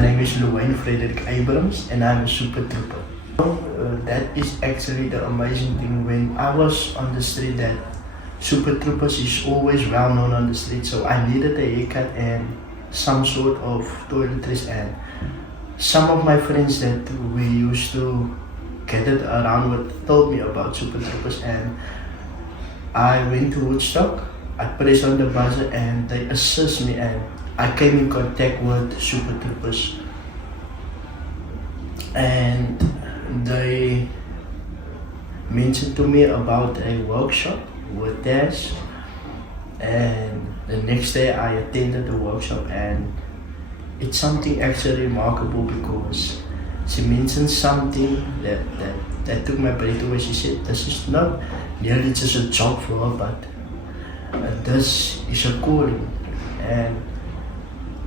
name is Luwayne Frederick Abrams and I'm a Super Trooper. That is actually the amazing thing. When I was on the street, that Super Troopers is always well known on the street, so I needed a haircut and some sort of toiletries, and some of my friends that we used to gathered around with told me about Super Troopers, and I went to Woodstock. I pressed on the buzzer and they assist me, and I came in contact with Super Troopers, and they mentioned to me about a workshop with Dash, and the next day I attended the workshop, and it's something actually remarkable because she mentioned something that took my breath away. She said this is not nearly just a job for her, but this is a calling. And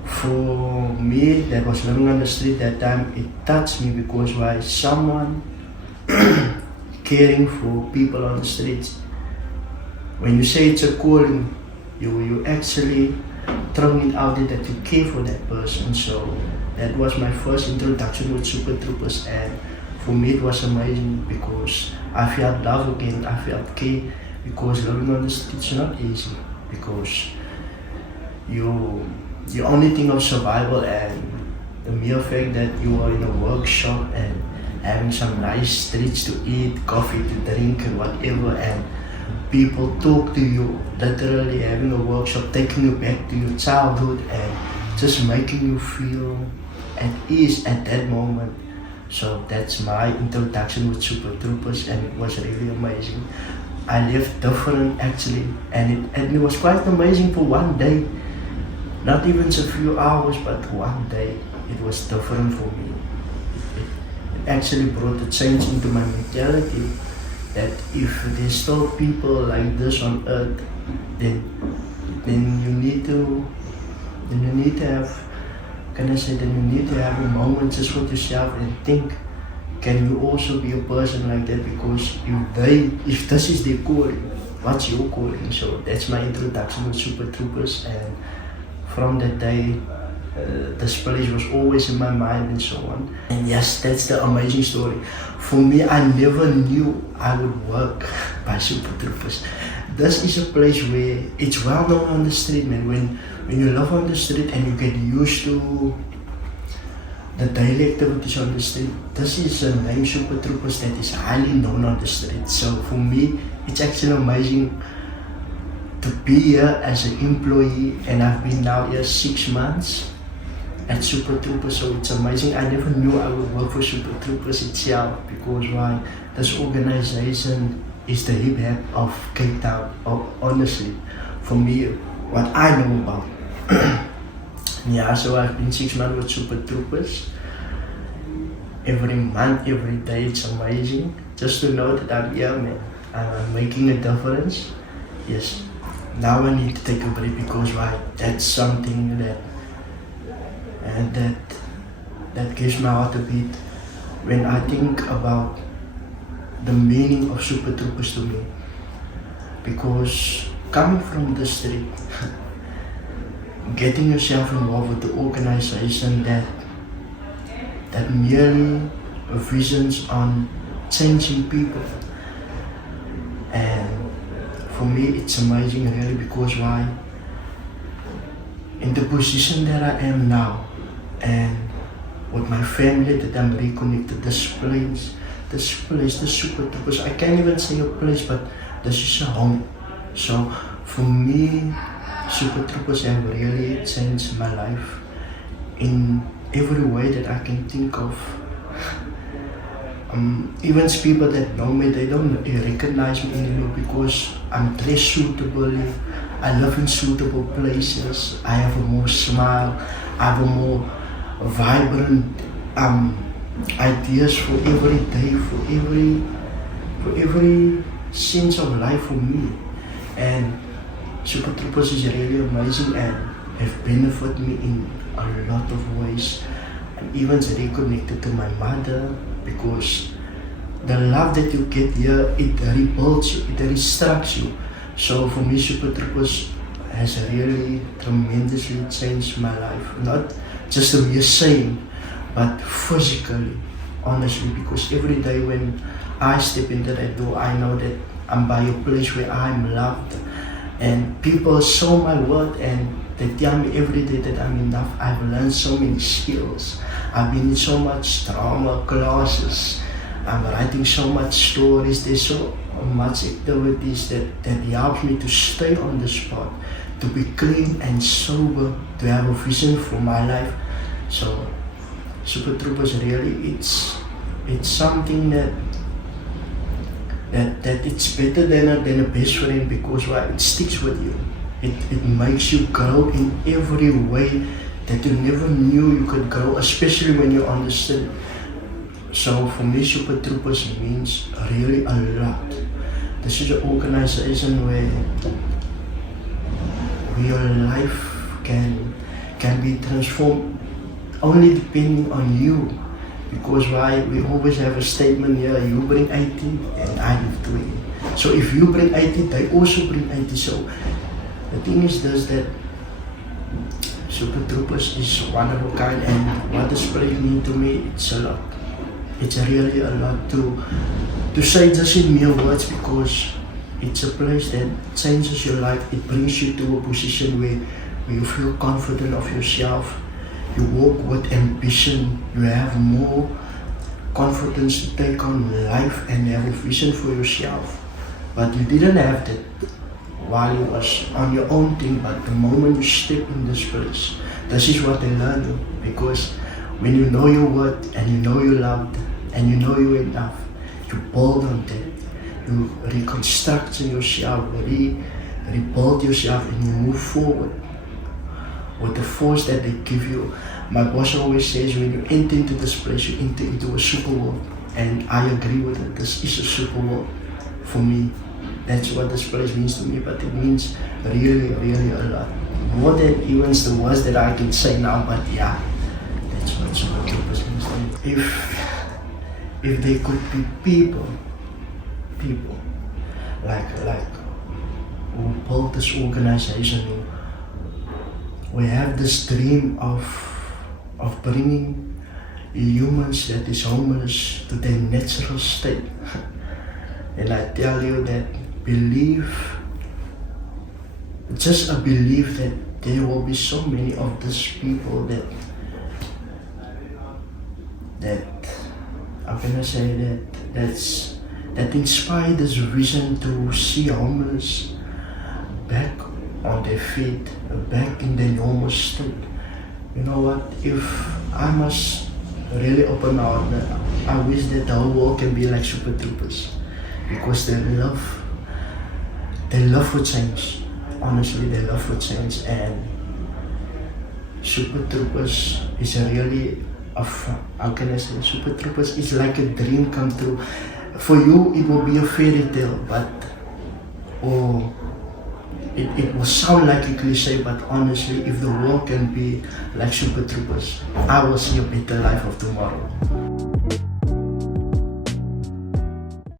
for me that was living on the street that time, it touched me because why someone caring for people on the streets, when you say it's a calling, you actually throwing it out there that you care for that person. So that was my first introduction with Super Troopers, and for me it was amazing because I felt love again, I felt care, because living on the streets is not easy, because you only think of survival, and the mere fact that you are in a workshop and having some nice treats to eat, coffee to drink and whatever, and people talk to you, literally having a workshop, taking you back to your childhood and just making you feel at ease at that moment. So that's my introduction with Super Troopers, and it was really amazing. I left different actually, and it was quite amazing for one day. Not even a few hours, but one day it was different for me. It actually brought a change into my mentality, that if there's still people like this on earth, then you need to have, then you need to have a moment just with yourself and think, can you also be a person like that? Because if this is their calling, what's your calling? So that's my introduction with Super Troopers, and from that day, this place was always in my mind and so on. And yes, that's the amazing story. For me, I never knew I would work by Super Troopers. This is a place where it's well known on the street, man. When you live on the street and you get used to the daily activities on the street, this is a name, Super Troopers, that is highly known on the street. So for me, it's actually amazing to be here as an employee, and I've been now here 6 months at Super Troopers, so it's amazing. I never knew I would work for Super Troopers itself, because why, this organization is the hip hop of Cape Town, honestly, for me, what I know about. Yeah, so I've been 6 months with Super Troopers. Every month, every day, it's amazing. Just to know that I'm here, man, I'm making a difference. Yes, now I need to take a break, because why, that's something that gives my heart a beat when I think about the meaning of Super Troopers to me. Because coming from the street, getting yourself involved with the organization that merely visions on changing people, and for me it's amazing really, because why, in the position that I am now, and with my family that I'm reconnected, this place, the Super Troopers, I can't even say a place, but this is a home. So for me, Super Troopers have really changed my life in every way that I can think of. Even people that know me, they don't recognize me anymore, because I'm dressed suitably, I live in suitable places, I have a more smile, I have a more vibrant ideas for every day, for every sense of life for me. And Super Troopers is really amazing and have benefited me in a lot of ways. I'm even reconnected to my mother, because the love that you get here, it rebuilds you, it restructures you. So for me, Super Troopers has really tremendously changed my life. Not just a mere saying, but physically, honestly, because every day when I step into that door, I know that I'm by a place where I'm loved, and people saw my worth and they tell me every day that I'm enough. I've learned so many skills. I've been in so much drama classes. I'm writing so much stories. There's so much activities that helps me to stay on the spot, to be clean and sober, to have a vision for my life. So Super Troopers really, it's something that it's better than a best friend, because why? It sticks with you. It makes you grow in every way that you never knew you could grow, especially when you understand. So for me, Super Troopers means really a lot. This is an organization where your life can be transformed only depending on you. Because why? We always have a statement here, you bring 80 and I give 20. So if you bring 80, they also bring 80. So the thing is this, that Super Troopers is one of a kind, and what this place means to me, it's a lot. It's really a lot to say just in mere words, because it's a place that changes your life. It brings you to a position where you feel confident of yourself. You walk with ambition. You have more confidence to take on life and have a vision for yourself. But you didn't have that while you was on your own thing. But the moment you step in this place, this is what they learn you. Because when you know your worth and you know you're loved and you know you're enough, you build on that. You reconstruct yourself, rebuild yourself, and you move forward with the force that they give you. My boss always says, when you enter into this place, you enter into a super world. And I agree with it. This is a super world for me. That's what this place means to me, but it means really, really a lot. More than even the words that I can say now, but yeah, that's what Super Troopers means to me. If they could be people like who built this organization, we have this dream of bringing humans that is homeless to their natural state. And I tell you that just a belief that there will be so many of these people that I'm gonna say that inspire this vision to see homeless back on their feet, back in their normal state. You know what? If I must really open my heart, I wish that the whole world can be like Super Troopers, because they love for change. Honestly, they love for change, and Super Troopers is really how can I say? Super Troopers is like a dream come true. For you, it will be a fairy tale, but it will sound like a cliche, but honestly, if the world can be like Super Troopers, I will see a better life of tomorrow.